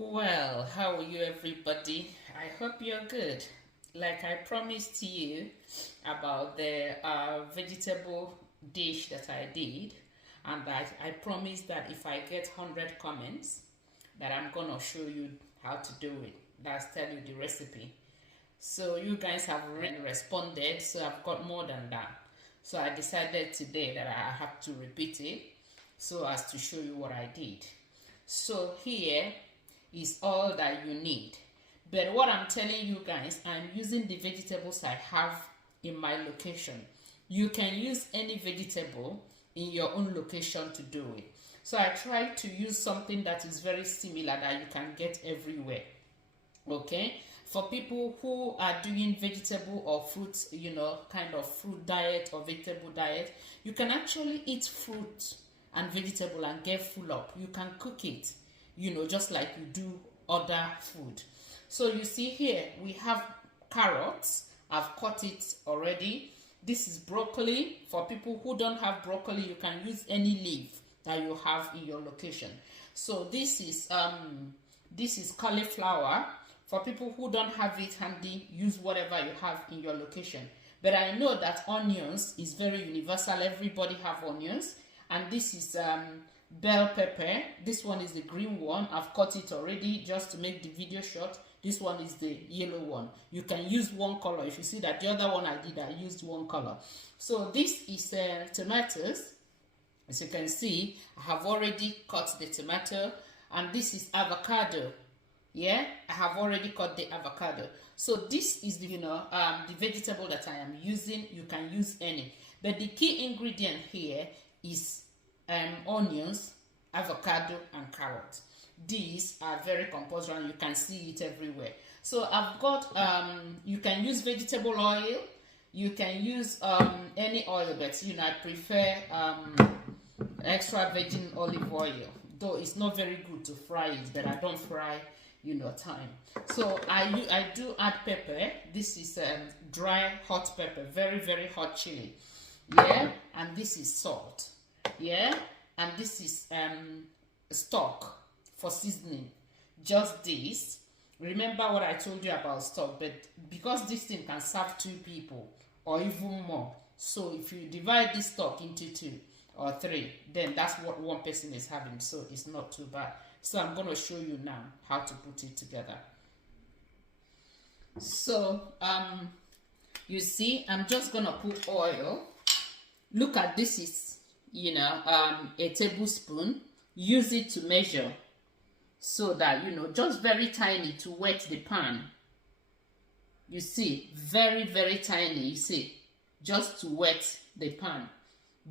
Well, how are you, everybody? I hope you're good. Like I promised you about the vegetable dish that I did, and I promised that if I get 100 comments, that I'm gonna show you how to do it. That's tell you the recipe. So you guys have already responded, so I've got more than that. So I decided today that I have to repeat it so as to show you what I did. So here is all that you need. But what I'm telling you guys, I'm using the vegetables I have in my location. You can use any vegetable in your own location to do it. So I try to use something that is very similar that you can get everywhere. Okay, for people who are doing vegetable or fruits, kind of fruit diet or vegetable diet, you can actually eat fruit and vegetable and get full up. You can cook it, just like you do other food. So you see here we have carrots. I've cut it already. This is broccoli. For people who don't have broccoli, you can use any leaf that you have in your location. So this is cauliflower. For people who don't have it handy, use whatever you have in your location. But I know that onions is very universal. Everybody have onions. And this is bell pepper. This one is the green one. I've cut it already just to make the video short. This one is the yellow one. You can use one color. If you see that the other one I used one color. So this is tomatoes. As you can see, I have already cut the tomato. And this is avocado. Yeah, I have already cut the avocado. So this is the vegetable that I am using. You can use any, but the key ingredient here is onions, avocado, and carrot. These are very compulsory and you can see it everywhere. So I've got you can use vegetable oil, you can use any oil, but I prefer extra virgin olive oil, though it's not very good to fry it, but I don't fry time. So I do add pepper. This is dry hot pepper, very very hot chili. Yeah, and this is salt. Yeah, and this is stock for seasoning. Just this. Remember what I told you about stock, but because this thing can serve 2 people or even more, so if you divide this stock into 2 or 3, then that's what one person is having, so it's not too bad. So I'm going to show you now how to put it together. So you see, I'm just going to put oil. Look at this is a tablespoon. Use it to measure so that just very tiny to wet the pan. You see, very very tiny. You see, just to wet the pan.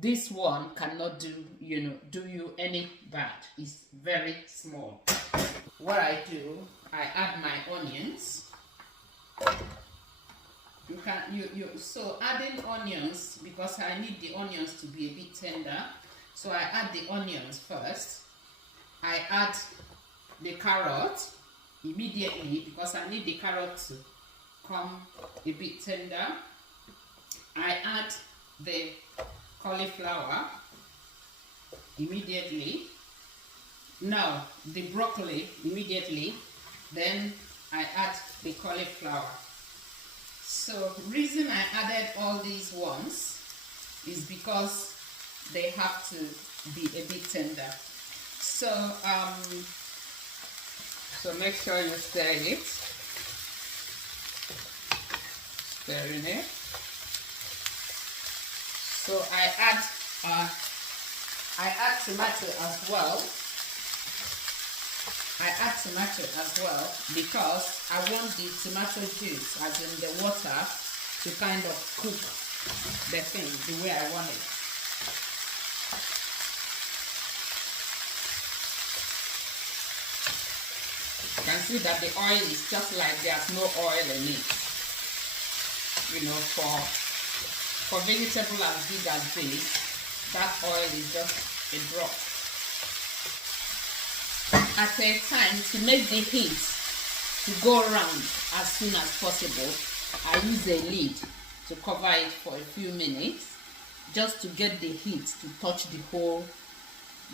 This one cannot do you any bad. It's very small. What I do, I add my onions. So adding onions, because I need the onions to be a bit tender. So I add the onions first. I add the carrot immediately because I need the carrot to come a bit tender. I add the cauliflower immediately. Now the broccoli immediately. Then I add the cauliflower. So reason I added all these ones is because they have to be a bit tender. So so make sure you stir it. Stirring it. So I add tomato as well. I add tomato as well because I want the tomato juice, as in the water, to kind of cook the thing the way I want it. You can see that the oil is just like there's no oil in it. For vegetable as big as this, that oil is just a drop. At a time, to make the heat to go around as soon as possible, I use a lid to cover it for a few minutes, just to get the heat to touch the whole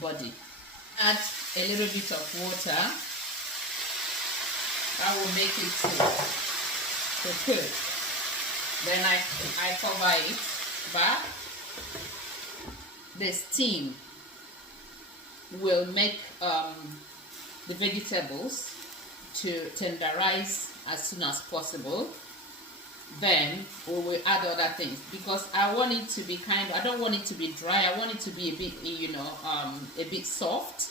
body. Add a little bit of water I will make it to cook. Then I cover it back. The steam will make the vegetables to tenderize as soon as possible. Then we will add other things, because I want it to be I don't want it to be dry. I want it to be a bit, a bit soft.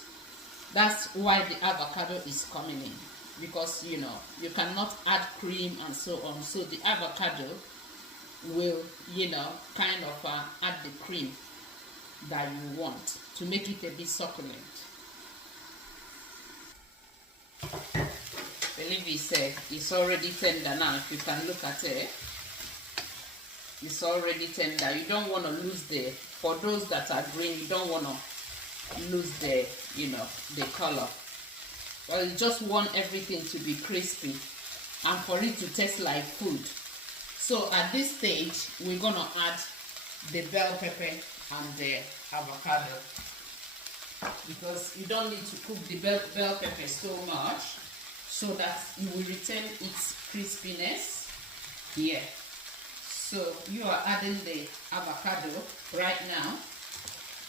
That's why the avocado is coming in, because you cannot add cream and so on. So the avocado will add the cream that you want to make it a bit succulent. Believe it's already tender now. If you can look at it, it's already tender. You don't want to lose for those that are green, you don't want to lose the color. Well, you just want everything to be crispy and for it to taste like food. So at this stage, we're gonna add the bell pepper and the avocado, because you don't need to cook the bell pepper so much, so that you will retain its crispiness here. So you are adding the avocado right now.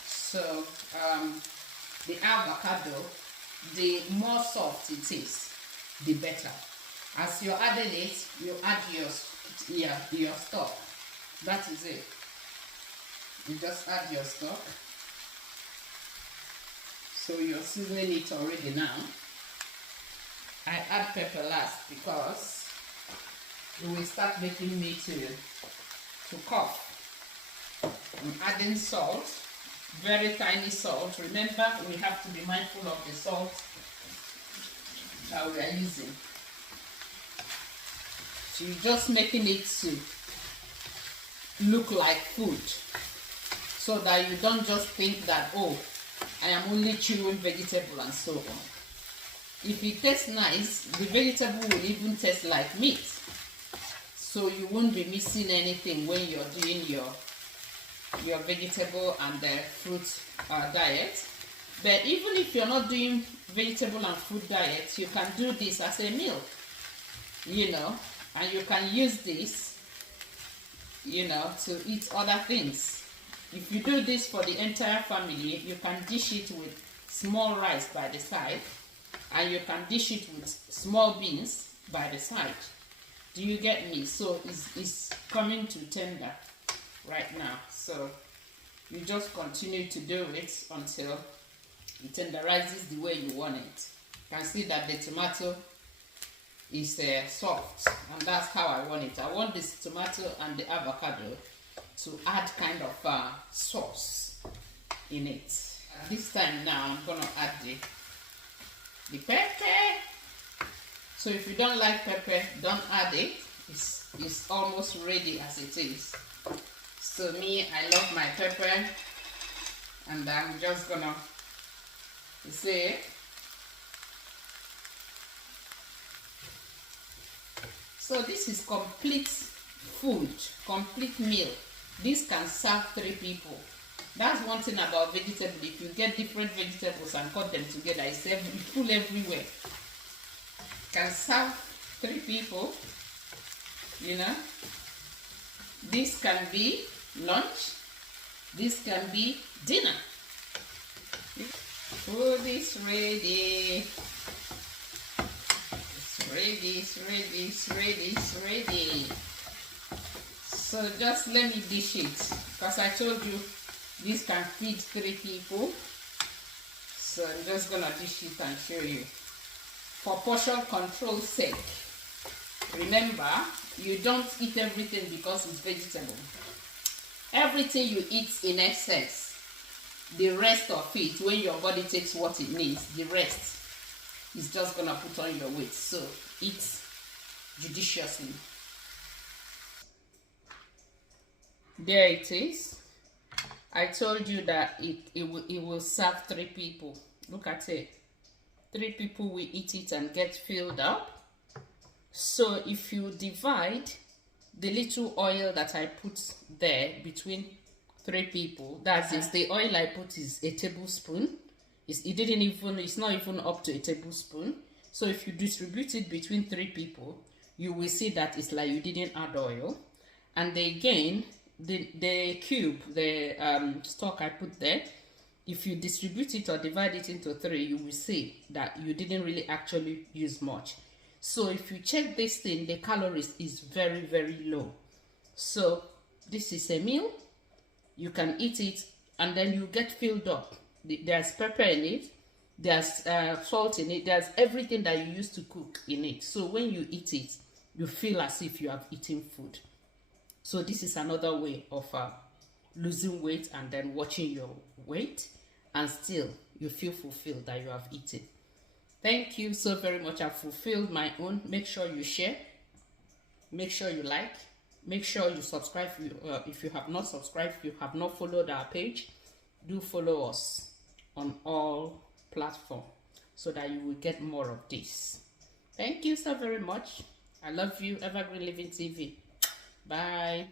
So the avocado, the more soft it is, the better. As you're adding it, you add your stock. That is it. You just add your stock. So you're seasoning it already now. I add pepper last because it will start making me to cough. I'm adding salt, very tiny salt. Remember, we have to be mindful of the salt that we are using. So you're just making it to look like food, so that you don't just think that, oh, I am only chewing vegetable and so on. If it tastes nice, the vegetable will even taste like meat. So you won't be missing anything when you're doing your vegetable and the fruit diet. But even if you're not doing vegetable and fruit diet, you can do this as a meal, and you can use this, to eat other things. If you do this for the entire family, you can dish it with small rice by the side, and you can dish it with small beans by the side. Do you get me? So it's coming to tender right now. So you just continue to do it until it tenderizes the way you want it. You can see that the tomato is soft, and that's how I want it. I want this tomato and the avocado to add kind of sauce in it. At this time now, I'm gonna add the pepper. So if you don't like pepper, don't add it. It's almost ready as it is. So me, I love my pepper, and I'm just gonna say, so this is complete food, complete meal. This can serve 3 people. That's one thing about vegetable. If you get different vegetables and cut them together, it's full everywhere. Can serve 3 people. This can be lunch. This can be dinner. Food is ready. It's ready, it's ready, it's ready, it's ready. So just let me dish it, because I told you this can feed 3 people. So I'm just gonna dish it and show you. For portion control sake, remember, you don't eat everything because it's vegetable. Everything you eat in excess, the rest of it, when your body takes what it needs, the rest is just gonna put on your weight. So eat judiciously. There it is. I told you that it will serve 3 people. Look at it. 3 people will eat it and get filled up. So if you divide the little oil that I put there between 3 people, that is, the oil I put is a tablespoon. It's not even up to a tablespoon. So if you distribute it between 3 people, you will see that it's like you didn't add oil. And again, the cube, the stock I put there, if you distribute it or divide it into 3, you will see that you didn't really actually use much. So if you check this thing, the calories is very, very low. So this is a meal. You can eat it and then you get filled up. There's pepper in it, there's salt in it, there's everything that you used to cook in it. So when you eat it, you feel as if you have eaten food. So this is another way of losing weight and then watching your weight, and still you feel fulfilled that you have eaten. Thank you so very much. I've fulfilled my own. Make sure you share, make sure you like, make sure you subscribe if you have not subscribed, if you have not followed our page. Do follow us on all platforms so that you will get more of this. Thank you so very much. I love you. Evergreen Living TV. Bye.